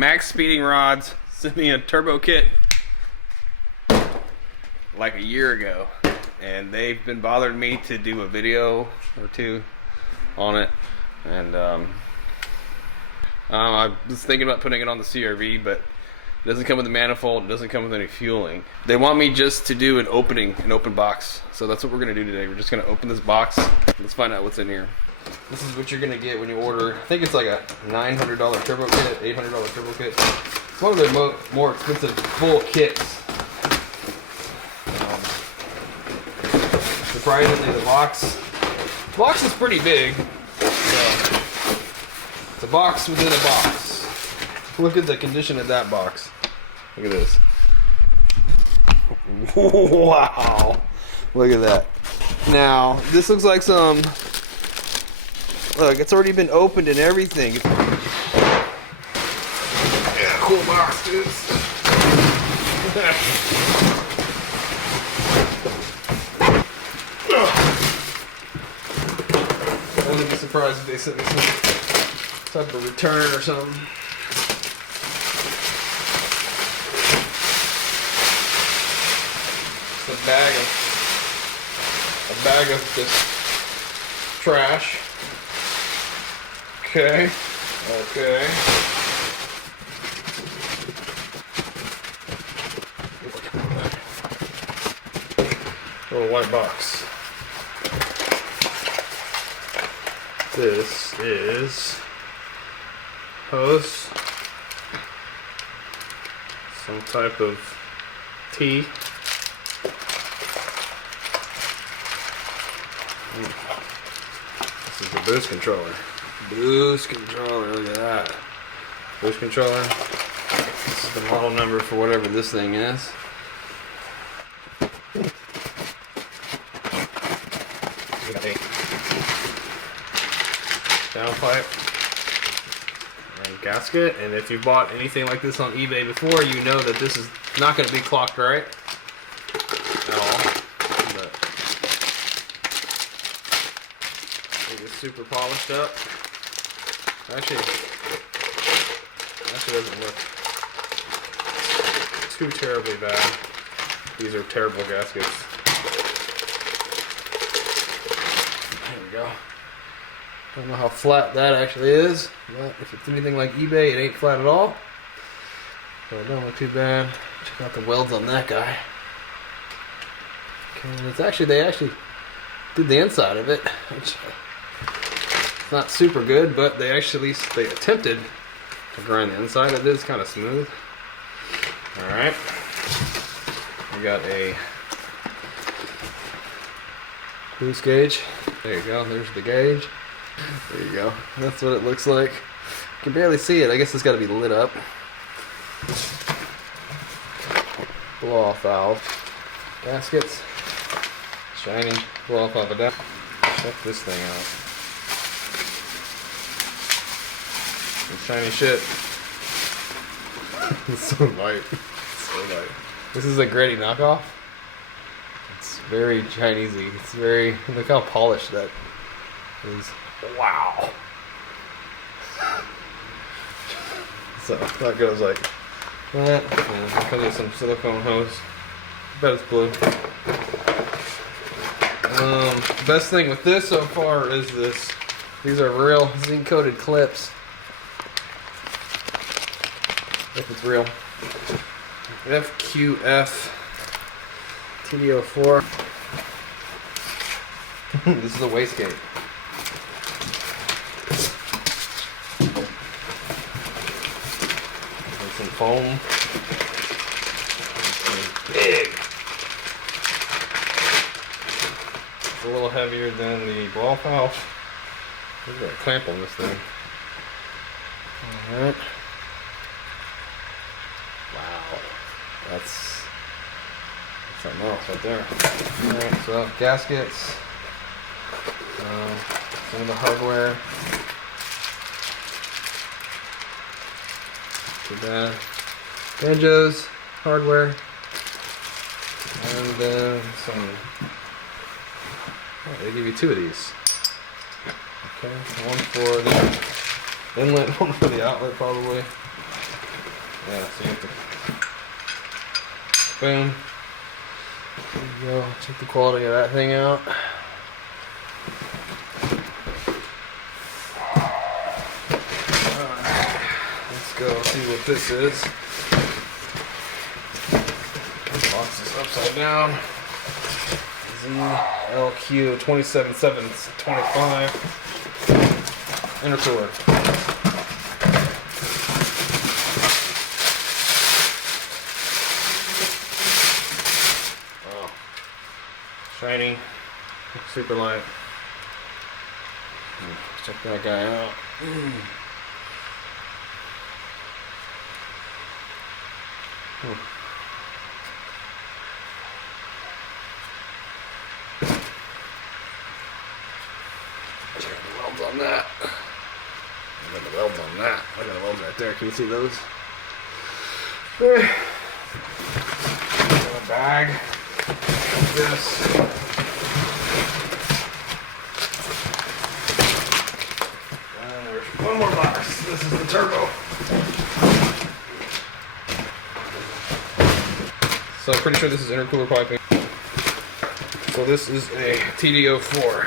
Maxpeedingrods sent me a turbo kit like a year ago, and they've been bothering me to do a video or two on it, and I was thinking about putting it on the CRV, but it doesn't come with a manifold, it doesn't come with any fueling. They want me just to do an open box, so that's what we're gonna do today. We're just gonna open this box. Let's find out what's in here. This is what you're gonna get when you order, I think it's like a $900 turbo kit, $800 turbo kit. It's one of their more expensive full kits. Surprisingly, the box is pretty big. So it's a box within a box. Look at the condition of that box. Look at this. Wow. Look at that. Now, this looks like some... Look, it's already been opened and everything. Yeah, cool box, dudes. I wouldn't be surprised if they sent me some type of return or something. It's a bag of just trash. Okay. Little white box. This is hose, some type of tea. This is the boost controller. Boost controller, look at that. Boost controller. This is the model number for whatever this thing is. We got a downpipe and gasket, and if you bought anything like this on eBay before, you know that this is not going to be clocked right at all. But it is super polished up. Actually doesn't look too terribly bad. These are terrible gaskets. There we go. Don't know how flat that actually is, but if it's anything like eBay, it ain't flat at all. So it don't look too bad. Check out the welds on that guy. Okay, and it's actually, they actually did the inside of it, which it's not super good, but they actually, they attempted to grind the inside. It is kind of smooth. Alright. We got a boost gauge. There you go, there's the gauge. There you go. That's what it looks like. You can barely see it. I guess it's got to be lit up. Blow off valve. Gaskets. Shiny. Blow off valve adapter. Check this thing out. Some shiny shit. It's so light. It's so light. This is a Grady knockoff. It's very Chinesey. It's very, look how polished that is. Wow. So that goes like that. And it comes with some silicone hose. I bet it's blue. Best thing with this so far is this. These are real zinc coated clips. If it's real. FQF TD04. This is a wastegate. And some foam. It's big. It's a little heavier than the ball valve. Look at that clamp on this thing. Alright. Wow. That's something else right there. Alright, so gaskets. Some of the hardware. Too bad. Banjos, hardware. And then some. Oh, they give you two of these. Okay, one for the inlet, one for the outlet probably. Yeah, so you have to. Boom. There you go. Check the quality of that thing out. Let's go see what this is. Box this upside down. ZLQ 27/7/25 intercooler. Oh, shiny, super light. Check that guy out. Check the welds on that. I got the welds on that. I got the welds right there. Can you see those? Got a bag like this. And there's one more box. This is the turbo. So I'm pretty sure this is intercooler piping. So this is a TD04.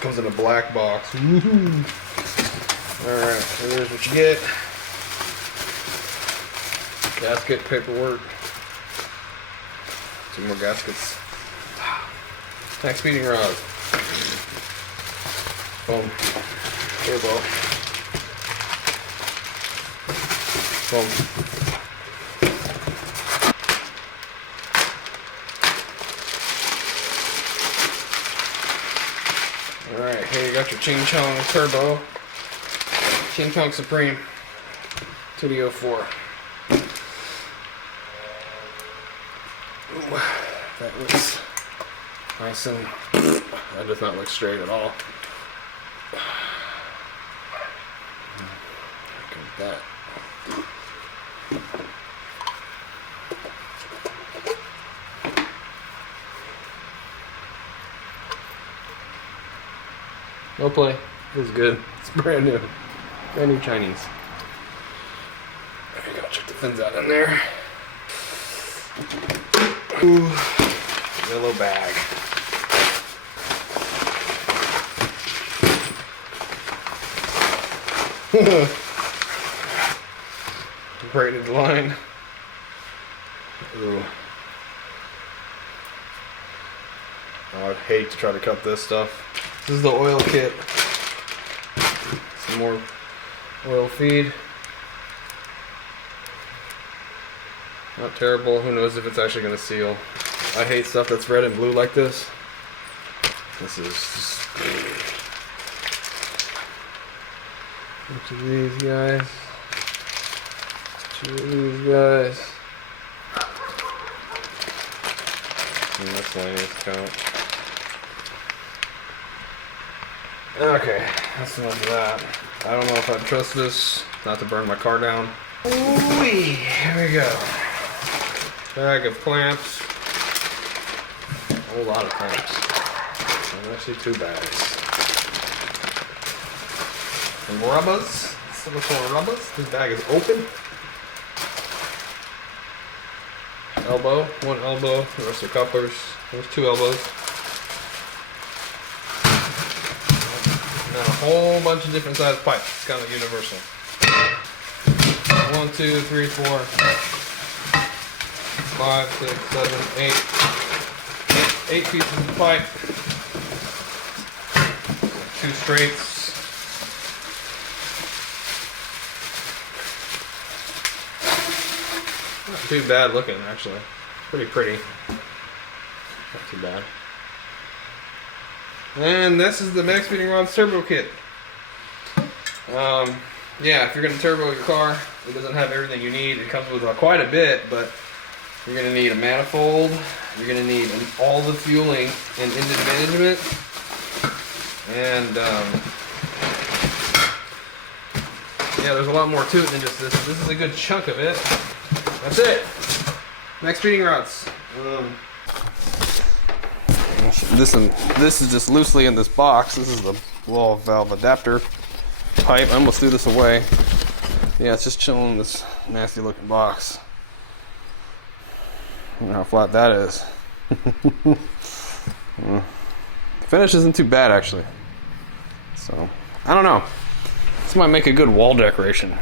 Comes in a black box. Alright, so there's what you get. Gasket paperwork. 2 more gaskets. Maxpeedingrods. Boom. Turbo. Boom. Alright, here you got your Ching Chong Turbo. Ching Chong Supreme. 2D04. Ooh, that looks nice and... that does not look straight at all. Look at that. No play. This is good. It's brand new. Brand new Chinese. There you go. Check the fins out in there. Ooh. Yellow bag. Braided line. Ooh. I'd hate to try to cut this stuff. This is the oil kit. Some more oil feed. Not terrible. Who knows if it's actually going to seal. I hate stuff that's red and blue like this. This is just... Each of these guys. Each of these guys. And miscellaneous count. Okay, that's enough of that. I don't know if I'd trust this not to burn my car down. Ooh, here we go. Bag of clamps. A whole lot of clamps. There's actually 2 bags. Some rubbers. Silicone rubbers. This bag is open. Elbow. 1 elbow. The rest are couplers. There's 2 elbows. A whole bunch of different size pipes. It's kind of universal. 1, 2, 3, 4, 5, 6, 7, 8. 8 pieces of pipe. 2 straights. Not too bad looking, actually. Pretty pretty. Not too bad. And this is the Maxpeedingrods Turbo Kit. Yeah, if you're going to turbo your car, it doesn't have everything you need. It comes with quite a bit, but you're going to need a manifold. You're going to need all the fueling and engine management. And yeah, there's a lot more to it than just this. This is a good chunk of it. That's it. Maxpeedingrods. This is just loosely in this box. This is the wall valve adapter. pipe. I almost threw this away. Yeah, it's just chilling in this nasty looking box. I don't know how flat that is. The finish isn't too bad, actually. So, I don't know. This might make a good wall decoration.